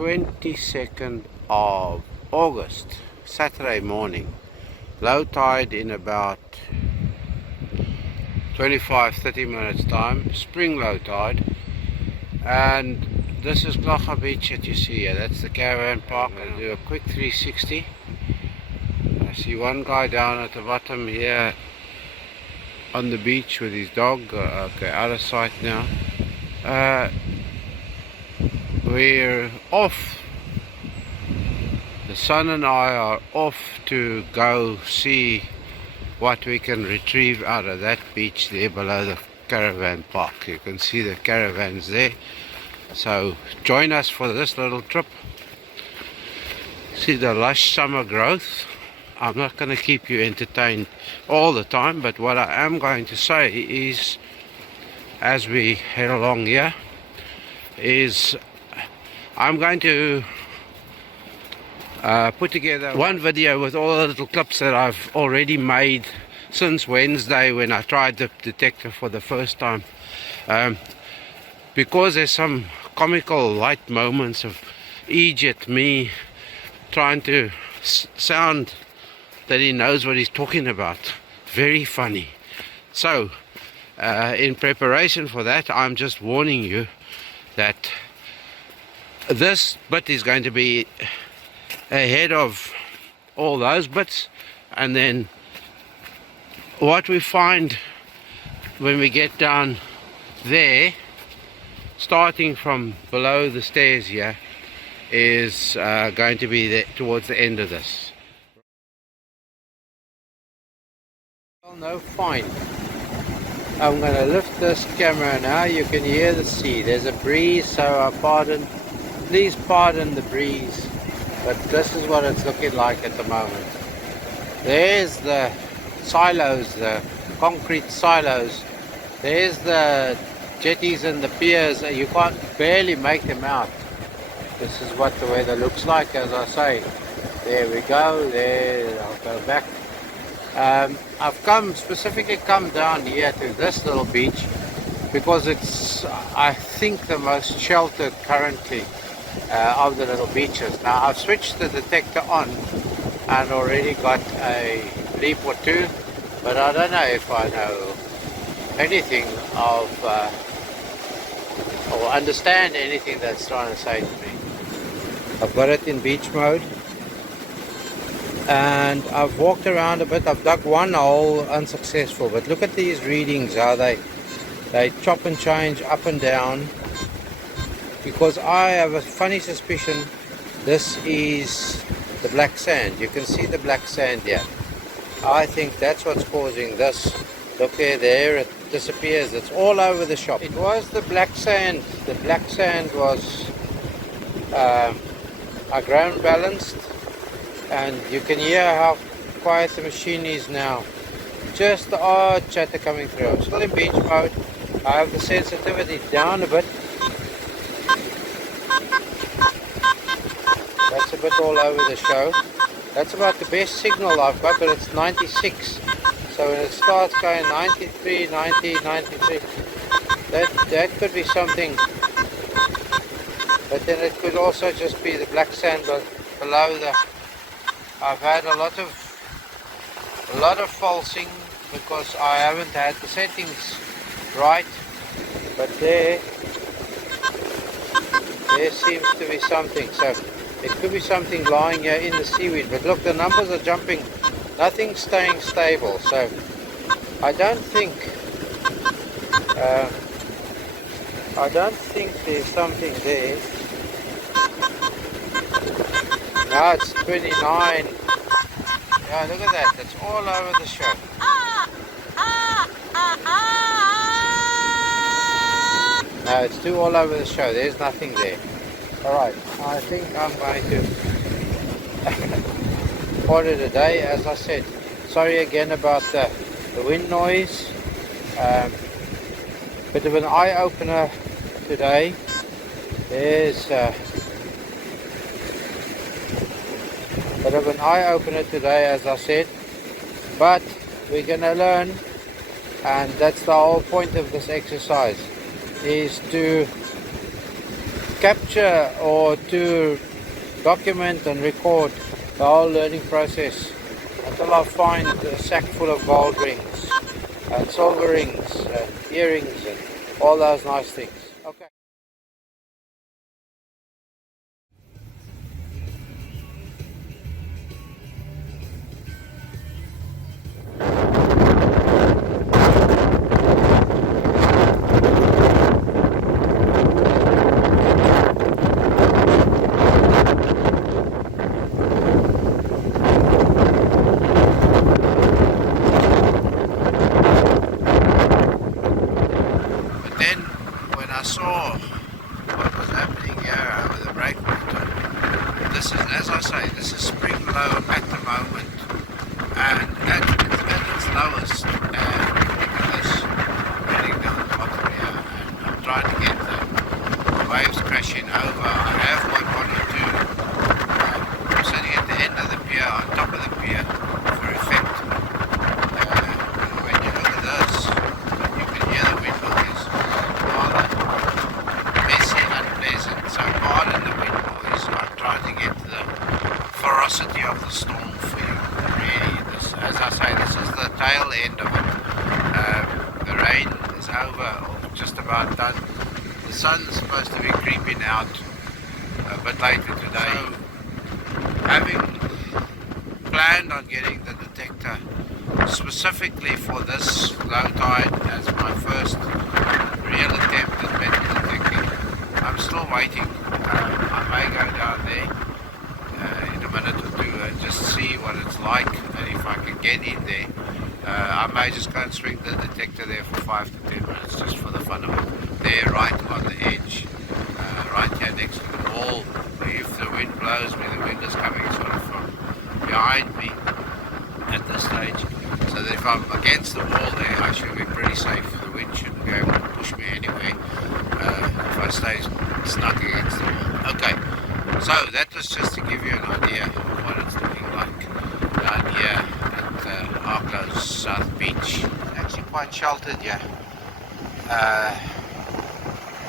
22nd of August, Saturday morning. Low tide in about 25-30 minutes time, spring low tide. And this is Vossie Beach that you see here. That's the caravan park. I'll do a quick 360. I see one guy down at the bottom here on the beach with his dog. Okay, out of sight now. We're off. The son and I are off to go see what we can retrieve out of that beach there below the caravan park. You can see the caravans there. So join us for this little trip. See the lush summer growth. I'm not going to keep you entertained all the time, but what I am going to say is, as we head along here, is I'm going to put together one video with all the little clips that I've already made since Wednesday when I tried the detector for the first time, because there's some comical light moments of Egypt, me trying to sound that he knows what he's talking about. Very funny. So in preparation for that, I'm just warning you that this bit is going to be ahead of all those bits, and then what we find when we get down there, starting from below the stairs here, is going to be there towards the end of this. Well, no, fine. I'm going to lift this camera now. You can hear the sea. There's a breeze, so please pardon the breeze, but this is what it's looking like at the moment. There's the silos, the concrete silos. There's the jetties and the piers. You can't barely make them out. This is what the weather looks like, as I say. There we go. There, I'll go back. I've specifically come down here to this little beach because it's, I think, the most sheltered currently of the little beaches. Now I've switched the detector on and already got a bleep or two, but I don't know if I know anything of or understand anything that's trying to say to me. I've got it in beach mode, and I've walked around a bit. I've dug one hole, unsuccessful, but look at these readings, how they chop and change up and down, because I have a funny suspicion this is the black sand. You can see the black sand here. I think that's what's causing this. Look there it disappears. It's all over the shop. It was the black sand. The black sand was ground balanced, and you can hear how quiet the machine is now. Just the odd chatter coming through. I'm still in beach mode. I have the sensitivity down a bit. That's a bit all over the show. That's about the best signal I've got, but it's 96. So when it starts going 93, 90, 93, that could be something. But then it could also just be the black sand below the. I've had a lot of falsing because I haven't had the settings right. But there seems to be something. So it could be something lying here in the seaweed. But look, the numbers are jumping. Nothing's staying stable. So I don't think there's something there. Now it's 29. Yeah, look at that. It's all over the show. No, it's too all over the show. There's nothing there. Alright, I think I'm going to call it a day. As I said, sorry again about the wind noise. Bit of an eye-opener today. There's bit of an eye-opener today, as I said, but we're going to learn, and that's the whole point of this exercise, is to capture or to document and record the whole learning process until I find a sack full of gold rings and silver rings and earrings and all those nice things. Okay. But then when I saw what was happening here over the breakwater, this is, as I say, this is spring low at the moment, and at its lowest, and look at this running down the bottom here, and I'm trying to get the waves crashing over. I have got one or two sitting at the end of the pier, on top of the pier, for effect. And when you look at this, you can hear the wind noise. Rather messy, unpleasant. So pardon the wind noise. I'm trying to get the ferocity of the storm for you. Really, this, as I say, this is the tail end of it. The rain is over, or just about done. The sun's supposed to be creeping out a bit later today. So, having planned on getting the detector specifically for this low tide as my first real attempt at metal detecting, I'm still waiting. I may go down there in a minute or two and just see what it's like, and if I can get in there. I may just go and swing the detector there for 5 to 10 minutes just for the fun of it. There, right on the edge, right here next to the wall. If the wind blows me, the wind is coming sort of from behind me at this stage. So that if I'm against the wall there, I should be pretty safe. The wind shouldn't be able to push me anyway if I stay snug against the wall. Okay, so that was just to give you an idea of what it's looking like down here at Arklo's South Beach. Actually quite sheltered here.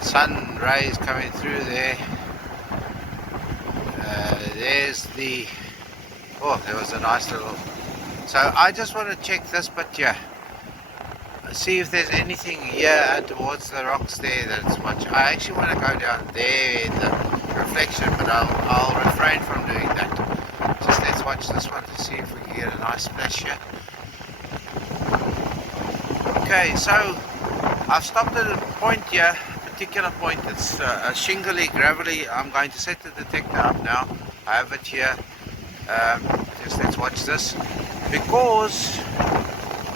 Sun rays coming through there. There's the, oh, there was a nice little, so I just want to check this bit here, see if there's anything here towards the rocks there that's much. I actually want to go down there in the reflection, but I'll refrain from doing that. Just let's watch this one to see if we can get a nice splash here. Okay, so I've stopped at a point here, particular point. It's a shingly, gravelly. I'm going to set the detector up now. I have it here. Just let's watch this, because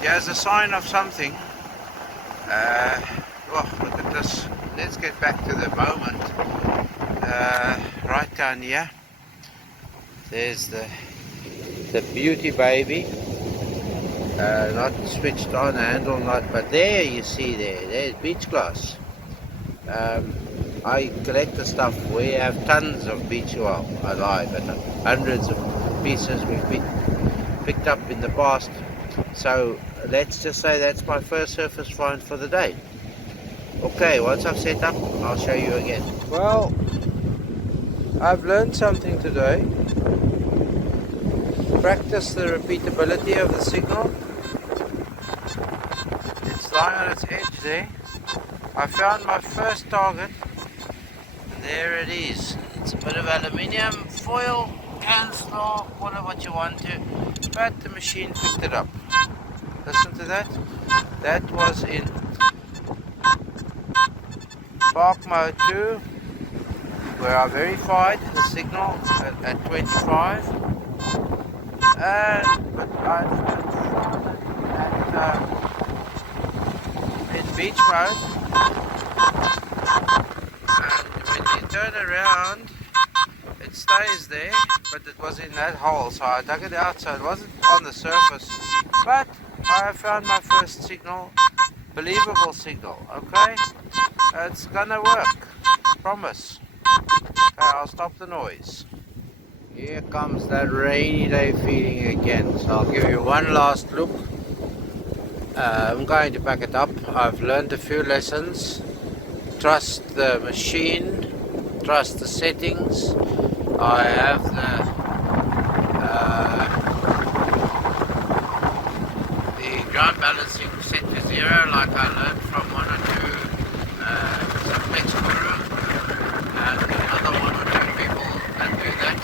here's a sign of something. Oh, look at this. Let's get back to the moment. Right down here, there's the beauty baby. Not switched on, handle not, but there you see there's beach glass. I collect the stuff. We have tons of beach, well, I lie, but hundreds of pieces we've picked up in the past. So let's just say that's my first surface find for the day. Okay, once I've set up, I'll show you again. Well, I've learned something today. Practice the repeatability of the signal. It's lying on its edge there. I found my first target. There it is. It's a bit of aluminium foil, cancel, call it what you want to, but the machine picked it up. Listen to that. That was in Park Mode 2, where I verified the signal at 25, but I found it in beach mode. And when you turn around, it stays there, but it was in that hole, so I dug it out, so it wasn't on the surface. But I found my first signal, believable signal. Okay, it's gonna work, promise. Okay, I'll stop the noise. Here comes that rainy day feeling again, so I'll give you one last look. I'm going to pack it up. I've learned a few lessons. Trust the machine trust the settings. I have the ground balancing set to 0, like I learned from one or two Simplex guru and another one or two people that do that.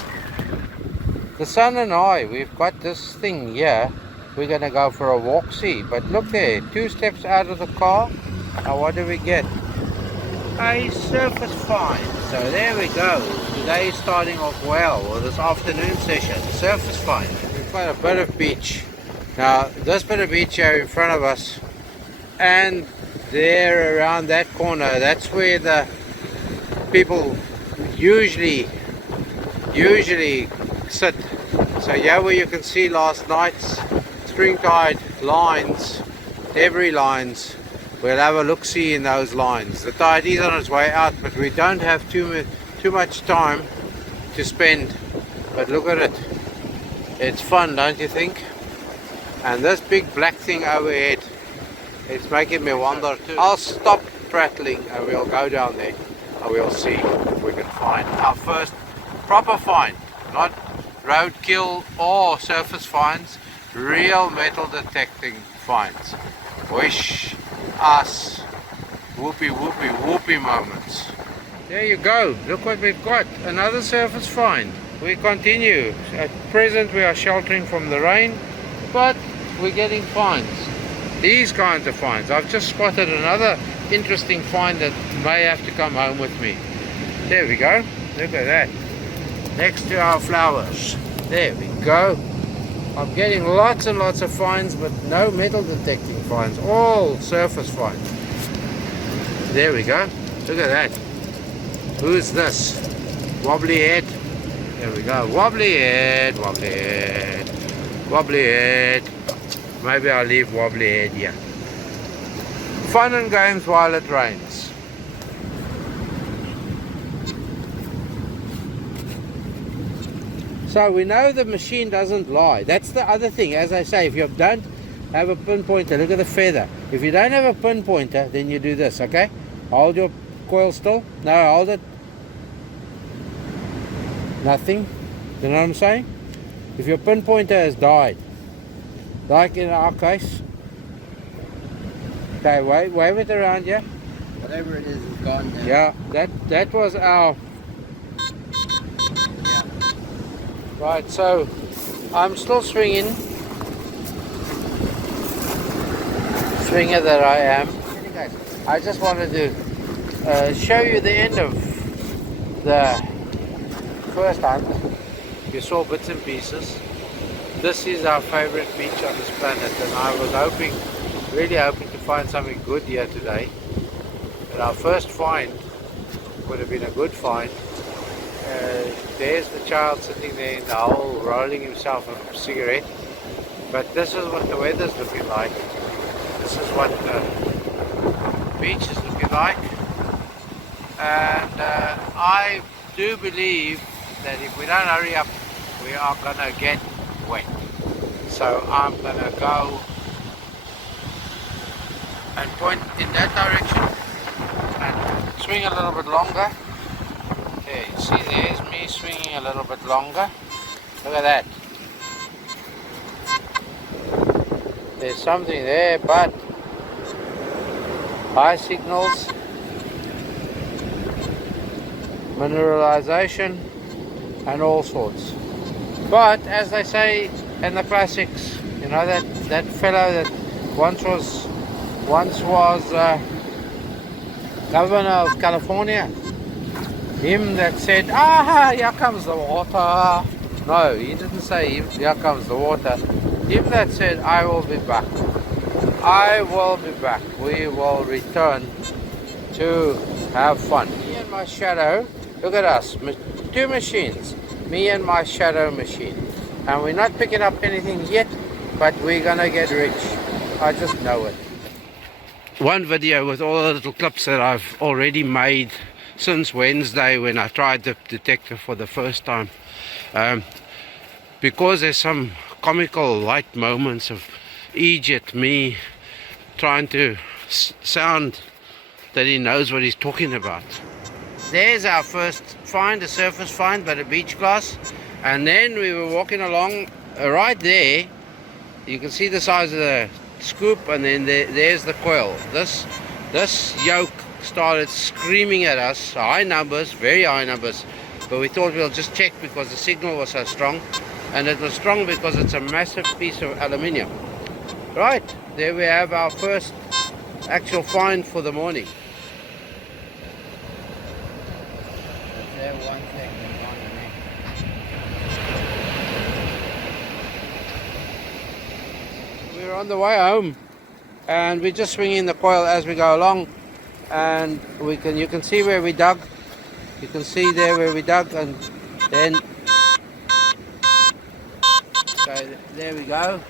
The son and I, we've got this thing here. We're going to go for a walk, see. But look there, 2 steps out of the car. Now what do we get? A surface find. So there we go. Today is starting off well, or this afternoon session. Surface find. We've got a bit of beach. Now this bit of beach here in front of us, and there around that corner, that's where the people usually sit. So yeah, where you can see last night's spring tide lines, debris lines. We'll have a look-see in those lines. The tide is on its way out, but we don't have too much time to spend. But look at it. It's fun, don't you think? And this big black thing overhead, it's making me wonder too. I'll stop prattling and we'll go down there and we'll see if we can find our first proper find. Not roadkill or surface finds, real metal detecting finds. Wish us whoopee whoopee whoopee moments. There you go, look what we've got, another surface find. We continue. At present we are sheltering from the rain, but we're getting finds, these kinds of finds. I've just spotted another interesting find that may have to come home with me. There we go, look at that, next to our flowers. There we go. I'm getting lots and lots of finds, but no metal detecting finds, all surface finds. There we go, look at that. Who's this? Wobbly head. There we go, wobbly head, wobbly head, wobbly head. Maybe I'll leave wobbly head here. Fun and games while it rains. So we know the machine doesn't lie. That's the other thing. As I say, if you don't have a pinpointer, look at the feather. If you don't have a pinpointer, then you do this, okay? Hold your coil still. No, hold it. Nothing. You know what I'm saying? If your pinpointer has died, like in our case, okay, wave it around, yeah? Whatever it is gone now. Yeah, that was our... Yeah. Right, so I'm still swinging. Swinger that I am. I just wanted to show you the end of the first hunt. You saw bits and pieces. This is our favorite beach on this planet, and I was hoping, really hoping to find something good here today. But our first find would have been a good find. There's the child sitting there in the hole, rolling himself a cigarette. But this is what the weather's looking like. This is what the beach is looking like. And I do believe that if we don't hurry up, we are gonna get wet. So I'm gonna go and point in that direction and swing a little bit longer. Okay, see, there's me swinging a little bit longer. Look at that. There's something there, but high signals, mineralization, and all sorts. But as they say in the classics, you know, that fellow that once was governor of California, him that said, ah, here comes the water. No, he didn't say here comes the water. Him that said, I will be back. I will be back. We will return to have fun. Me and my shadow, look at us, 2 machines. Me and my shadow machine. And we're not picking up anything yet, but we're gonna get rich. I just know it. One video with all the little clips that I've already made since Wednesday when I tried the detector for the first time. Because there's some comical light moments of Egypt, me trying to sound that he knows what he's talking about. there's our first find, a surface find, but a beach glass. And then we were walking along right there. You can see the size of the scoop, and then there's the coil. This yoke started screaming at us, high numbers, very high numbers. But we thought we'll just check because the signal was so strong. And it was strong because it's a massive piece of aluminium. Right, there we have our first actual find for the morning. There 1 second on the neck. We're on the way home, and we're just swinging the coil as we go along, and you can see where we dug. You can see there where we dug, and then so there we go.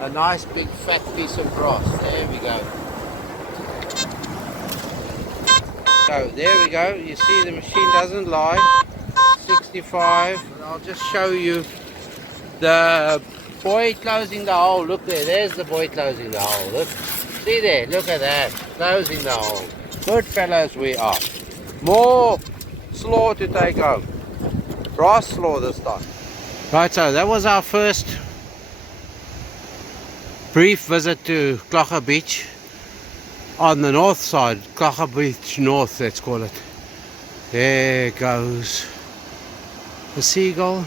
A nice big fat piece of brass. There we go. So there we go. You see the machine doesn't lie. 65. And I'll just show you the boy closing the hole. Look there. There's the boy closing the hole. Look. See there. Look at that. Closing the hole. Good fellows we are. More slaw to take home. Brass slaw this time. Right, so that was our first brief visit to Klokka Beach on the north side, Klokka Beach North, let's call it. There goes the seagull.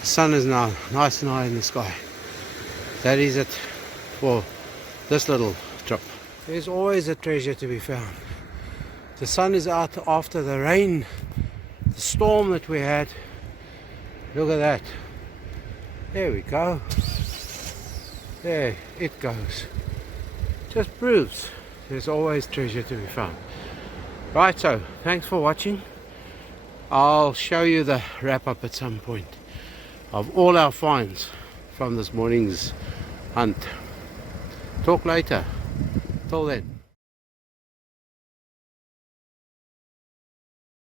The sun is now nice and high in the sky. That is it for this little trip. There's always a treasure to be found. The sun is out after the rain, the storm that we had. Look at that. There we go. There it goes. Just proves there's always treasure to be found. Right, so thanks for watching. I'll show you the wrap up at some point of all our finds from this morning's hunt. Talk later. Till then.